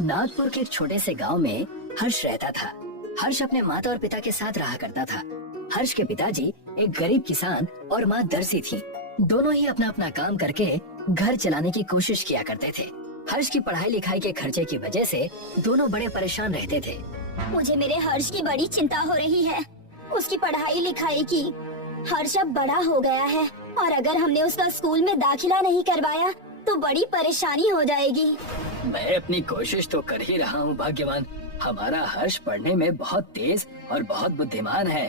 नागपुर के एक छोटे से गांव में हर्ष रहता था। हर्ष अपने माता और पिता के साथ रहा करता था। हर्ष के पिताजी एक गरीब किसान और माँ दर्जी थी। दोनों ही अपना अपना काम करके घर चलाने की कोशिश किया करते थे। हर्ष की पढ़ाई लिखाई के खर्चे की वजह से दोनों बड़े परेशान रहते थे। मुझे मेरे हर्ष की बड़ी चिंता हो रही है, उसकी पढ़ाई लिखाई की। हर्ष अब बड़ा हो गया है और अगर हमने उसका स्कूल में दाखिला नहीं करवाया तो बड़ी परेशानी हो जाएगी। मैं अपनी कोशिश तो कर ही रहा हूँ भाग्यवान। हमारा हर्ष पढ़ने में बहुत तेज और बहुत बुद्धिमान है।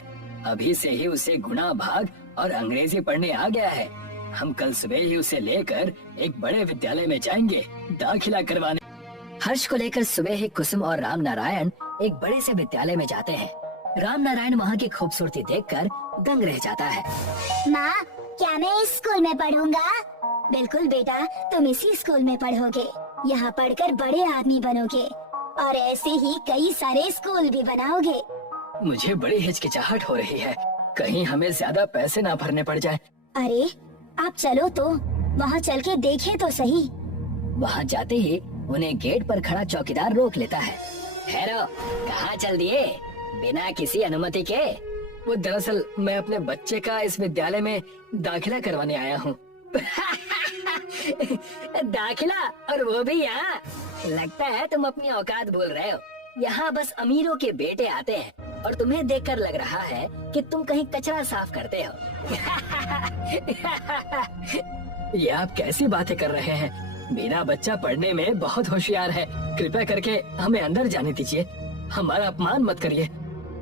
अभी से ही उसे गुणा भाग और अंग्रेजी पढ़ने आ गया है। हम कल सुबह ही उसे लेकर एक बड़े विद्यालय में जाएंगे दाखिला करवाने। हर्ष को लेकर सुबह ही कुसुम और राम नारायण एक बड़े से विद्यालय में जाते हैं। राम नारायण वहाँ की खूबसूरती देखकर दंग रह जाता है। माँ, क्या मैं इस स्कूल में पढ़ूंगा? बिल्कुल बेटा, तुम इसी स्कूल में पढ़ोगे। यहाँ पढ़कर बड़े आदमी बनोगे और ऐसे ही कई सारे स्कूल भी बनाओगे। मुझे बड़ी हिचकिचाहट हो रही है, कहीं हमें ज्यादा पैसे ना भरने पड़ जाए। अरे आप चलो तो वहाँ चल के देखे तो सही। वहाँ जाते ही उन्हें गेट पर खड़ा चौकीदार रोक लेता है। ठहरो, कहाँ चल दिए बिना किसी अनुमति के? वो दरअसल मैं अपने बच्चे का इस विद्यालय में दाखिला करवाने आया हूँ। दाखिला, और वो भी यहाँ? लगता है तुम अपनी औकात भूल रहे हो। यहाँ बस अमीरों के बेटे आते हैं और तुम्हें देखकर लग रहा है कि तुम कहीं कचरा साफ करते हो। ये आप कैसी बातें कर रहे हैं? मेरा बच्चा पढ़ने में बहुत होशियार है। कृपया करके हमें अंदर जाने दीजिए, हमारा अपमान मत करिए।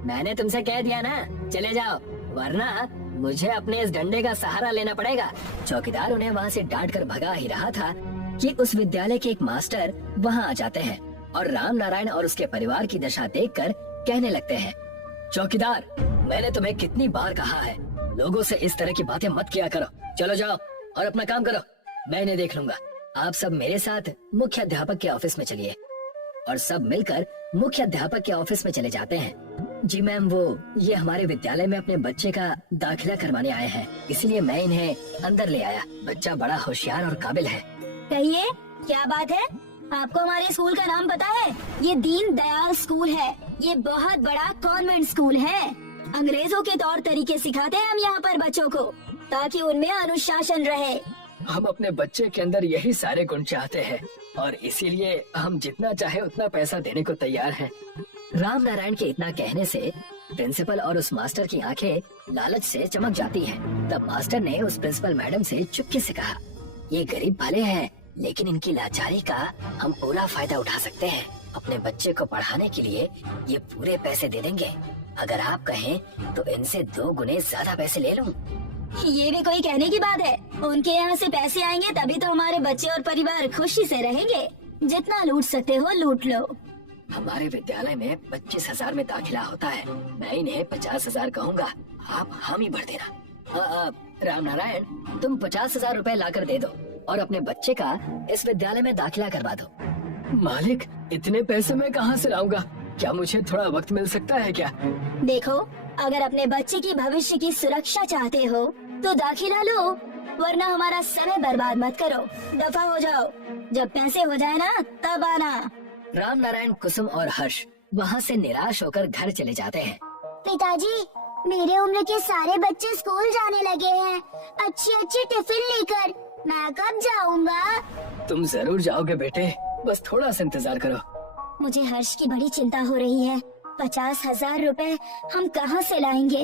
मैंने तुमसे कह दिया ना, चले जाओ, वरना मुझे अपने इस डंडे का सहारा लेना पड़ेगा। चौकीदार उन्हें वहाँ से डांट कर भगा ही रहा था कि उस विद्यालय के एक मास्टर वहाँ आ जाते हैं और राम नारायण और उसके परिवार की दशा देखकर कहने लगते हैं, चौकीदार, मैंने तुम्हें कितनी बार कहा है, लोगों से इस तरह की बातें मत किया करो। चलो जाओ और अपना काम करो, मैं इन्हें देख लूंगा। आप सब मेरे साथ मुख्य अध्यापक के ऑफिस में चलिए। और सब मिलकर मुख्य अध्यापक के ऑफिस में चले जाते हैं। जी मैम, ये हमारे विद्यालय में अपने बच्चे का दाखिला करवाने आए हैं, इसलिए मैं इन्हें अंदर ले आया। बच्चा बड़ा होशियार और काबिल है। कहिए, क्या बात है? आपको हमारे स्कूल का नाम पता है? ये दीन दयाल स्कूल है। ये बहुत बड़ा कॉन्वेंट स्कूल है। अंग्रेजों के तौर तरीके सिखाते हैं हम यहाँ पर बच्चों को, ताकि उनमें अनुशासन रहे। हम अपने बच्चे के अंदर यही सारे गुण चाहते हैं और इसीलिए हम जितना चाहे उतना पैसा देने को तैयार हैं। राम नारायण के इतना कहने से प्रिंसिपल और उस मास्टर की आंखें लालच से चमक जाती हैं। तब मास्टर ने उस प्रिंसिपल मैडम से चुपके से कहा, ये गरीब भले हैं, लेकिन इनकी लाचारी का हम पूरा फायदा उठा सकते हैं। अपने बच्चे को पढ़ाने के लिए ये पूरे पैसे दे देंगे। अगर आप कहें तो इनसे 2 गुने ज्यादा पैसे ले लूं। ये भी कोई कहने की बात है? उनके यहाँ से पैसे आएंगे तभी तो हमारे बच्चे और परिवार खुशी से रहेंगे। जितना लूट सकते हो लूट लो। हमारे विद्यालय में 25,000 में दाखिला होता है, मैं इन्हें 50,000 कहूँगा, आप हामी भर देना। राम नारायण, तुम 50,000 रुपए लाकर दे दो और अपने बच्चे का इस विद्यालय में दाखिला करवा दो। मालिक, इतने पैसे मैं कहाँ से लाऊंगा? क्या मुझे थोड़ा वक्त मिल सकता है क्या? देखो, अगर अपने बच्चे की भविष्य की सुरक्षा चाहते हो तो दाखिला लो, वरना हमारा समय बर्बाद मत करो। दफा हो जाओ, जब पैसे हो जाए ना तब आना। राम नारायण, कुसुम और हर्ष वहाँ से निराश होकर घर चले जाते हैं। पिताजी, मेरे उम्र के सारे बच्चे स्कूल जाने लगे हैं, अच्छी अच्छी टिफिन लेकर। मैं कब जाऊंगा? तुम जरूर जाओगे बेटे, बस थोड़ा सा इंतजार करो। मुझे हर्ष की बड़ी चिंता हो रही है। 50,000 रुपए हम कहाँ से लाएंगे?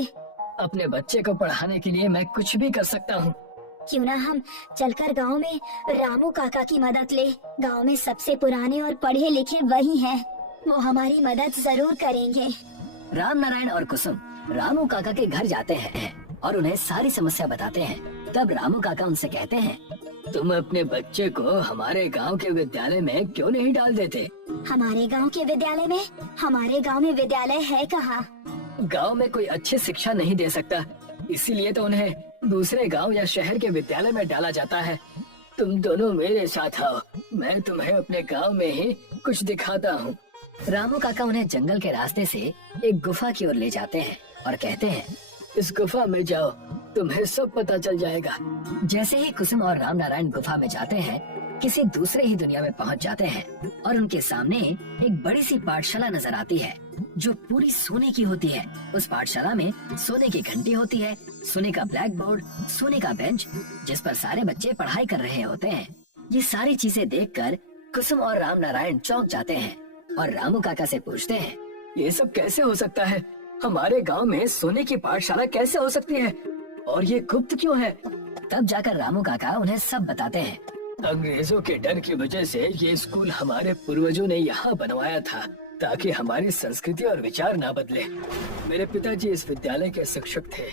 अपने बच्चे को पढ़ाने के लिए मैं कुछ भी कर सकता हूँ। क्यों ना हम चलकर गांव में रामू काका की मदद ले। गांव में सबसे पुराने और पढ़े लिखे वही हैं। वो हमारी मदद जरूर करेंगे। राम नारायण और कुसुम रामू काका के घर जाते हैं और उन्हें सारी समस्या बताते हैं। तब रामू काका उनसे कहते हैं, तुम अपने बच्चे को हमारे गांव के विद्यालय में क्यों नहीं डाल देते? हमारे गांव के विद्यालय में? हमारे गांव में विद्यालय है कहाँ? गांव में कोई अच्छी शिक्षा नहीं दे सकता, इसीलिए तो उन्हें दूसरे गांव या शहर के विद्यालय में डाला जाता है। तुम दोनों मेरे साथ आओ, मैं तुम्हें अपने गांव में ही कुछ दिखाता हूँ। रामू काका उन्हें जंगल के रास्ते से एक गुफा की ओर ले जाते हैं और कहते हैं, इस गुफा में जाओ, तुम्हें सब पता चल जाएगा। जैसे ही कुसुम और राम नारायण गुफा में जाते हैं, किसी दूसरे ही दुनिया में पहुंच जाते हैं और उनके सामने एक बड़ी सी पाठशाला नजर आती है जो पूरी सोने की होती है। उस पाठशाला में सोने की घंटी होती है, सोने का ब्लैक बोर्ड, सोने का बेंच जिस पर सारे बच्चे पढ़ाई कर रहे होते हैं। ये सारी चीजें देखकर कुसुम और राम नारायण चौंक जाते हैं और रामू काका से पूछते हैं, ये सब कैसे हो सकता है? हमारे गांव में सोने की पाठशाला कैसे हो सकती है और ये गुप्त क्यों है? तब जाकर रामू काका उन्हें सब बताते हैं। अंग्रेजों के डर की वजह से ये स्कूल हमारे पूर्वजों ने यहाँ बनवाया था ताकि हमारी संस्कृति और विचार ना बदले। मेरे पिताजी इस विद्यालय के शिक्षक थे।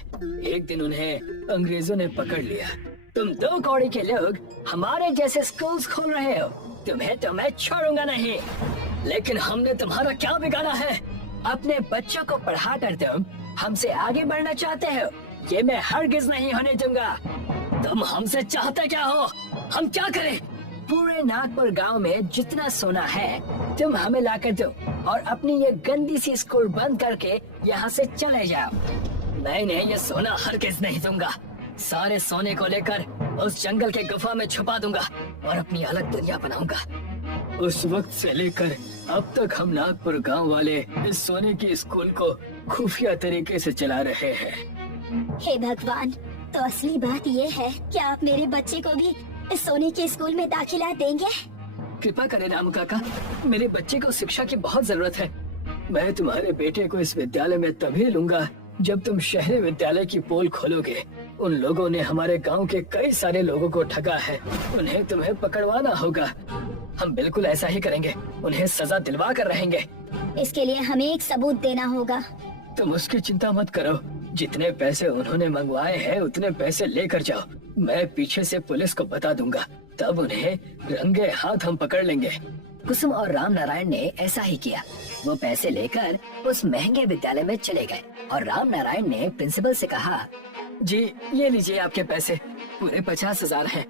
एक दिन उन्हें अंग्रेजों ने पकड़ लिया। तुम 2 कौड़ी के लोग हमारे जैसे स्कूल्स खोल रहे हो, तुम्हें तो मैं छोड़ूंगा नहीं। लेकिन हमने तुम्हारा क्या बिगाड़ा है? अपने बच्चों को पढ़ा कर तुम हमसे आगे बढ़ना चाहते हो, ये मैं हरगिज नहीं होने दूंगा। तुम हमसे चाहते क्या हो? हम क्या करें? पूरे नागपुर गांव में जितना सोना है तुम हमें ला कर दो और अपनी ये गंदी सी स्कूल बंद करके यहाँ से चले जाओ। मैं इन्हें ये सोना हरगिज नहीं दूंगा। सारे सोने को लेकर उस जंगल के गुफा में छुपा दूंगा और अपनी अलग दुनिया बनाऊंगा। उस वक्त से लेकर अब तक हम नागपुर गांव वाले इस सोने की स्कूल को खुफिया तरीके से चला रहे हैं। हे भगवान, तो असली बात ये है कि आप मेरे बच्चे को भी इस सोने के स्कूल में दाखिला देंगे? कृपा करें रामू काका, मेरे बच्चे को शिक्षा की बहुत जरूरत है। मैं तुम्हारे बेटे को इस विद्यालय में तभी लूंगा जब तुम शहरी विद्यालय की पोल खोलोगे। उन लोगों ने हमारे गांव के कई सारे लोगों को ठगा है, उन्हें तुम्हें पकड़वाना होगा। हम बिल्कुल ऐसा ही करेंगे, उन्हें सजा दिलवा कर रहेंगे। इसके लिए हमें एक सबूत देना होगा। तुम उसकी चिंता मत करो, जितने पैसे उन्होंने मंगवाए हैं उतने पैसे लेकर जाओ। मैं पीछे से पुलिस को बता दूंगा, तब उन्हें रंगे हाथ हम पकड़ लेंगे। कुसुम और राम नारायण ने ऐसा ही किया। वो पैसे लेकर उस महंगे विद्यालय में चले गए और राम नारायण ने प्रिंसिपल से कहा, जी ये लीजिए आपके पैसे, पूरे 50,000 हैं।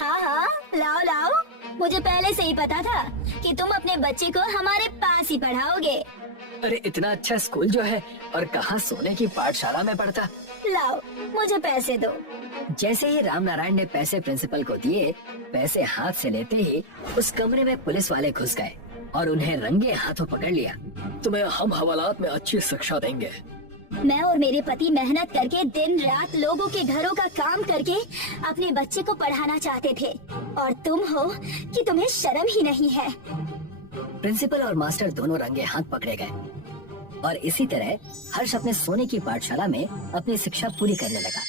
हाँ हाँ, लाओ लाओ। मुझे पहले से ही पता था कि तुम अपने बच्चे को हमारे पास ही पढ़ाओगे। अरे इतना अच्छा स्कूल जो है और कहाँ सोने की पाठशाला में पढ़ता। लाओ, मुझे पैसे दो। जैसे ही राम नारायण ने पैसे प्रिंसिपल को दिए, पैसे हाथ से लेते ही उस कमरे में पुलिस वाले घुस गए और उन्हें रंगे हाथों पकड़ लिया। तुम्हें हम हवालात में अच्छी शिक्षा देंगे। मैं और मेरे पति मेहनत करके दिन रात लोगों के घरों का काम करके अपने बच्चे को पढ़ाना चाहते थे और तुम हो कि तुम्हें शर्म ही नहीं है। प्रिंसिपल और मास्टर दोनों रंगे हाथ पकड़े गए और इसी तरह हर्ष अपने सोने की पाठशाला में अपनी शिक्षा पूरी करने लगा।